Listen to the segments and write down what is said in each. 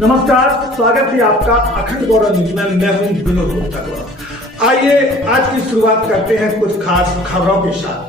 नमस्कार, स्वागत है आपका अखंड गौरव न्यूज में। मैं हूं विनोद गुप्ता गौरव। आइए आज की शुरुआत करते हैं कुछ खास खबरों के साथ।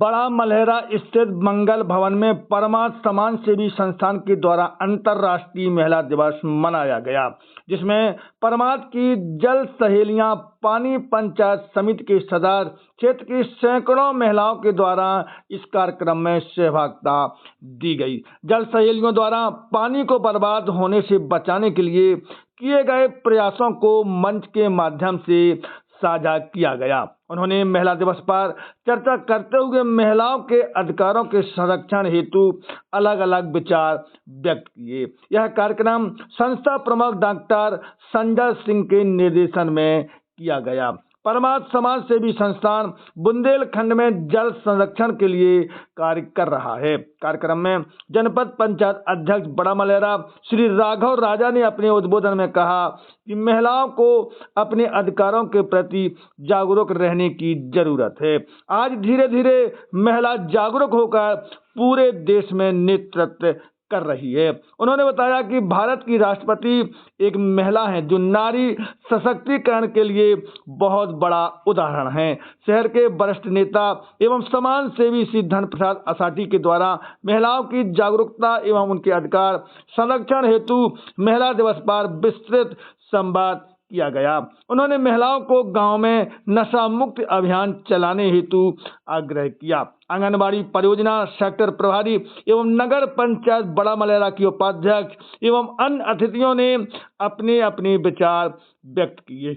बड़ा मलहरा स्थित मंगल भवन में परमार्थ समाज सेवी संस्थान के द्वारा अंतर्राष्ट्रीय महिला दिवस मनाया गया, जिसमें परमार्थ की जल सहेलियां पानी पंचायत समिति के सदस्य क्षेत्र की सैकड़ों महिलाओं के द्वारा इस कार्यक्रम में सहभागिता दी गई। जल सहेलियों द्वारा पानी को बर्बाद होने से बचाने के लिए किए गए प्रयासों को मंच के माध्यम से साझा किया गया। उन्होंने महिला दिवस पर चर्चा करते हुए महिलाओं के अधिकारों के संरक्षण हेतु अलग अलग विचार व्यक्त किए। यह कार्यक्रम संस्था प्रमुख डॉक्टर संजय सिंह के निर्देशन में किया गया। परमार्थ समाज सेवी संस्थान बुंदेलखंड में जल संरक्षण के लिए कार्य कर रहा है। कार्यक्रम में जनपद पंचायत अध्यक्ष बड़ा मलहरा श्री राघव राजा ने अपने उद्बोधन में कहा कि महिलाओं को अपने अधिकारों के प्रति जागरूक रहने की जरूरत है। आज धीरे धीरे महिला जागरूक होकर पूरे देश में नेतृत्व कर रही है। उन्होंने बताया कि भारत की राष्ट्रपति एक महिला हैं जो नारी सशक्तिकरण के लिए बहुत बड़ा उदाहरण हैं। शहर के वरिष्ठ नेता एवं समाज सेवी श्री धन प्रसाद असाटी के द्वारा महिलाओं की जागरूकता एवं उनके अधिकार संरक्षण हेतु महिला दिवस पर विस्तृत संवाद किया गया। उन्होंने महिलाओं को गांव में नशा मुक्त अभियान चलाने हेतु आग्रह किया। आंगनबाड़ी परियोजना सेक्टर प्रभारी एवं नगर पंचायत बड़ा मलहरा की उपाध्यक्ष एवं अन्य अतिथियों ने अपने अपने विचार व्यक्त किए।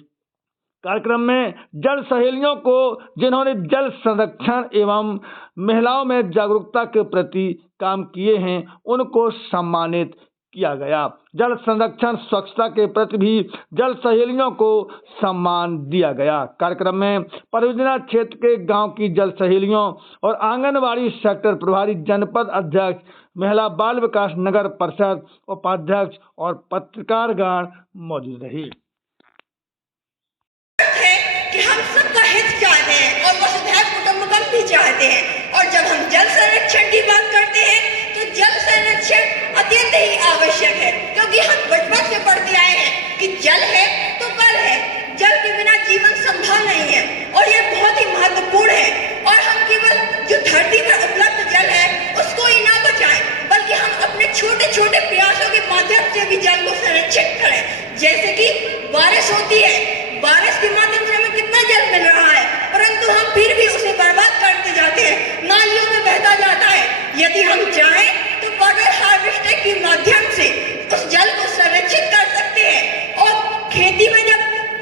कार्यक्रम में जल सहेलियों को जिन्होंने जल संरक्षण एवं महिलाओं में जागरूकता के प्रति काम किए हैं, उनको सम्मानित किया गया। जल संरक्षण स्वच्छता के प्रति भी जल सहेलियों को सम्मान दिया गया। कार्यक्रम में परियोजना क्षेत्र के गांव की जल सहेलियों और आंगनबाड़ी सेक्टर प्रभारी, जनपद अध्यक्ष, महिला बाल विकास नगर परिषद उपाध्यक्ष और पत्रकारगण मौजूद रहे। कि हम सबका हित चाहते हैं और वसुधैव कुटुंबकम भी चाहते हैं, और जब हम जल संरक्षण की बात करते हैं तो जल संरक्षण अत्यंत ही आवश्यक है, क्योंकि हम बचपन से पढ़ते आए हैं कि जल है तो कल है, जल के बिना जीवन संभव नहीं है और ये बहुत ही महत्वपूर्ण है। और हम केवल जो धरती पर उपलब्ध जल है उसको ही ना बचाएं, बल्कि हम अपने छोटे छोटे प्रयासों के माध्यम से भी जल को संरक्षित करें। जैसे कि बारिश होती है, बारिश के माध्यम से हमें कितना जल मिल रहा है, परंतु हम फिर भी उसे बर्बाद करते जाते हैं, नालियों में बहता जाता है। यदि हम चाहें तो वाटर हार्वेस्टिंग के माध्यम से उस जल को संरक्षित कर सकते हैं। और खेती में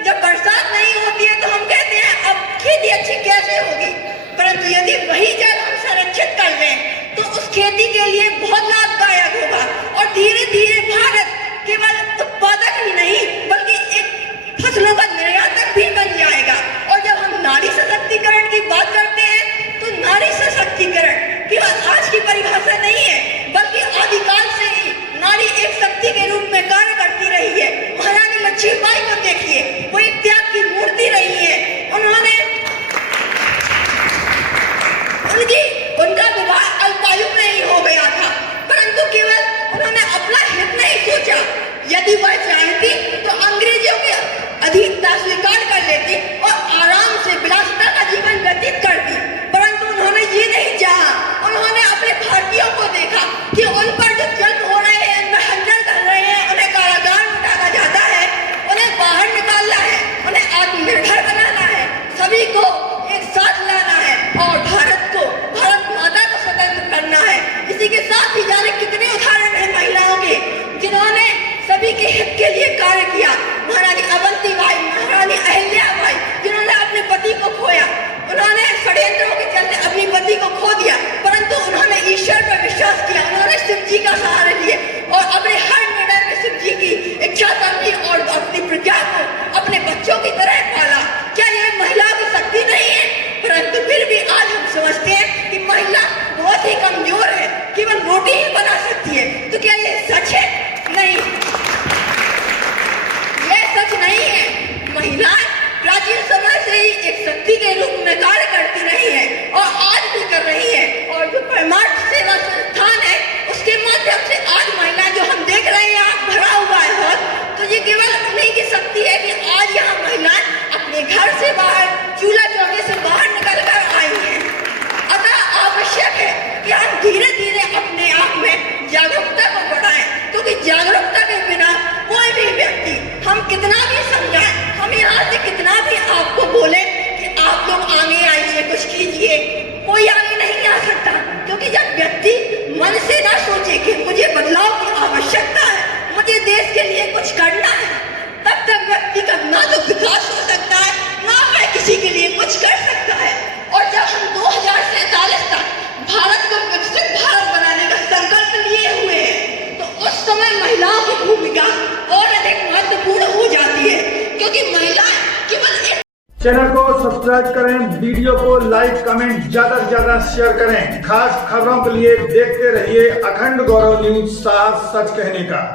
जब बरसात नहीं होती है तो हम कहते हैं अब खेती अच्छी कैसे होगी, परंतु यदि वही जल हम संरक्षित कर लें तो उस खेती के लिए बहुत लाभदायक होगा और धीरे धीरे भारत केवल उत्पादक ही नहीं बल्कि एक फसलों का निर्यातक भी बन जाएगा। और जब हम नारी सशक्तिकरण की बात करते हैं तो नारी सशक्तिकरण केवल आज की परिभाषा नहीं है, बल्कि आदिकाल से ही नारी एक शक्ति के रूप में कार्य करती रही है। महारानी लक्ष्मीबाई को देखिए, वो एक त्याग की मूर्ति रही है। उन्होंने उनका विवाह अल्पायु में ही हो गया था, परंतु केवल उन्होंने अपना हित नहीं सोचा। यदि वह चाहती तो अंग्रेजों के अधीनता स्वीकार कर लेती और आराम से विलासिता का जीवन व्यतीत करती, परंतु उन्होंने ये नहीं चाहा। उन्होंने अपने भारतीयों को देखा कि उन पर जो जुल्म हो रहे हैं, उनमें हंजर कर रहे हैं, उन्हें कारागार में डाला जाता है, उन्हें बाहर निकालना है, उन्हें आत्मनिर्भर बनाना है, सभी को एक साथ लाना है और भारत माता को स्वतंत्र करना है। इसी के साथ ही जाने कितने उदाहरण हैं महिलाओं के जिन्होंने सभी के हित के लिए कार्य किया। महारानी अवंतीबाई, महारानी अहिल्याबाई, जिन्होंने अपने पति को खोया, उन्होंने षड्यंत्रों के चलते अपनी पति को खो दिया, परंतु उन्होंने ईश्वर पर विश्वास किया, उन्होंने शिव जी का सहारा लिए और अपने हर निर्णय में शिव जी की इच्छा समझी और अपनी प्रजा को अपने बच्चों की तरह पाला। क्या यह महिला की शक्ति नहीं है? परंतु फिर भी आज हम समझते हैं कि महिला बहुत ही कमजोर है, केवल रोटी ही बना सकती है। तो क्या यह सच है? नहीं, यह सच नहीं है। महिलाएं प्राचीन समय से ही एक शक्ति के रूप में कार्य करती रही है और आज भी कर रही है। और जो परमार्थ सेवा संस्थान है उसके माध्यम से आज महिलाएं जो चैनल को सब्सक्राइब करें, वीडियो को लाइक कमेंट ज्यादा से ज्यादा शेयर करें। खास खबरों के लिए देखते रहिए अखंड गौरव न्यूज, साफ सच कहने का।